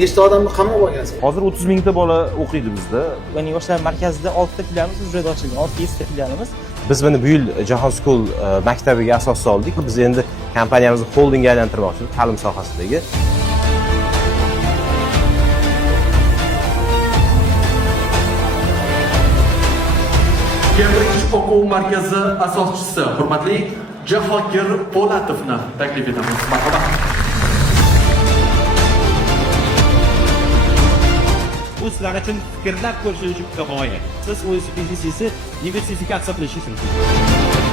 nechta odamni qamrab olgansiz? Hozir 30 mingta bola o'qiydi bizda. Ya'ni yoshlar markazida 6 ta filialimiz ijroda ochilgan, 6 ta filialimiz. Biz buni bu yil Jahon School maktabiga asos soldik. Biz endi kompaniyamizni holdingga aylantirmoqchimiz ta'lim sohasidagi. Cambridge o'quv markazi asoschisi hurmatli Jahongir Po'latovni taklif etamiz. Marhamat. Bu sizlar uchun fikrlab ko'rish uchun bitta g'oya. Siz o'z biznesingizni diversifikatsiya qilishingiz mumkin.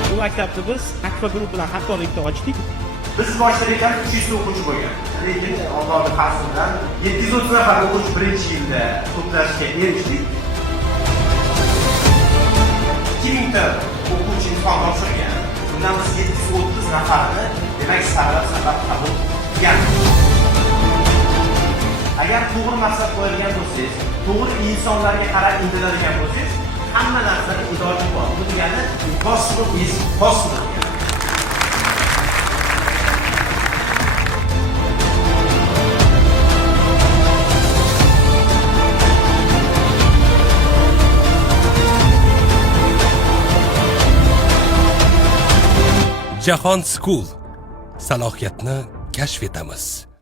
Bu maktabda biz Akfa Group bilan hamkorlikda ochdik. Biz boshlagan 300 o'quvchi bo'lgan. Lekin Allohning fazli bilan 730 nafar o'quvchi birinchi yilda to'plashga erishdik. 2000 ta o'quvchi imtihon topshirgan. Bundan biz 730 nafarni, demak, safar qabul qilganmiz. Agar to'g'ri maqsad qo'yilgan bo'lsangiz, to'g'ri insonlarga qarab intiladigan bo'lsangiz, hamma narsaning iloji bor. Bu degani impossible is possible. Jahon School salohiyatni kashf etamiz.